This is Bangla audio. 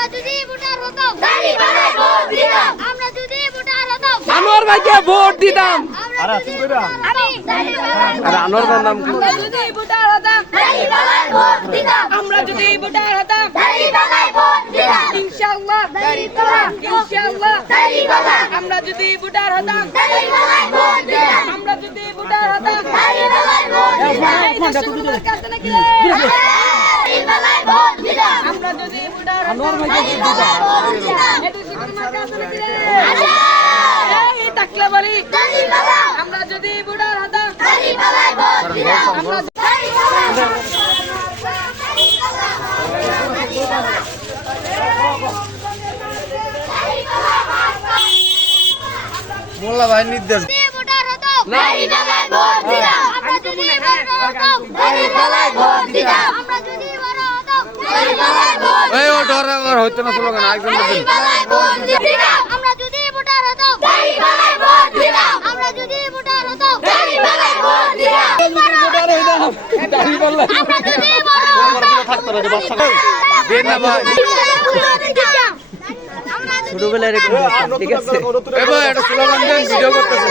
আমরা যদি ভোটার হতাম দাড়িপাল্লায় ভোট দিতাম আমরা যদি ভোটার হতাম আনোয়ার ভাইকে ভোট দিতাম আরে তুমি কইরা আমি আর আনোয়ার ভাইয়ের নাম কি আমরা যদি ভোটার হতাম দাড়িপাল্লায় ভোট দিতাম আমরা যদি ভোটার হতাম দাড়িপাল্লায় ভোট দিতাম ইনশাআল্লাহ দাড়িপাল্লা ইনশাআল্লাহ দাড়িপাল্লা আমরা যদি ভোটার হতাম দাড়িপাল্লায় ভোট দিতাম আমরা যদি ভোটার হতাম দাড়িপাল্লায় ভোট দিতাম এই দর্শকদের কাছে নাকি রে? দাড়িপাল্লায় ভোট দিতাম আমরা যদি ভোটার আনোয়ার হতাম ভাইকে ভোট দিতাম এই দর্শকদের কাছে নাকি রে? আচ্ছা এই তাকলা বলি দাড়িপাল্লা আমরা যদি ভোটার হতাম দাড়িপাল্লায় ভোট দিতাম আমরা মোল্লা ভাই নির্দেশ ভোটার হতাম দাড়িপাল্লায় ভোট দিতাম আমরা যদি বড় হতাম দাড়িপাল্লায় ভোট দিতাম আমরা যদি বড় হতাম দাড়িপাল্লায় ভোট এই ও ডর হইতো না স্লোগান একদম দাড়িপাল্লায় ভোট দিতাম আমরা যদি ভোটার হতাম দাড়িপাল্লায় ভোট দিতাম আমরা যদি ভোটার হতাম দাড়িপাল্লায় ভোট দিতাম ভোটার হইতাম দাড়িপাল্লা আমরা যদি বড় হতাম থাকতো না বাচ্চা দেন না ভাই আমরা ছোটবেলায় এরকম ঠিক আছে এবার একটা স্লোগান দেন ভিডিও করতেছে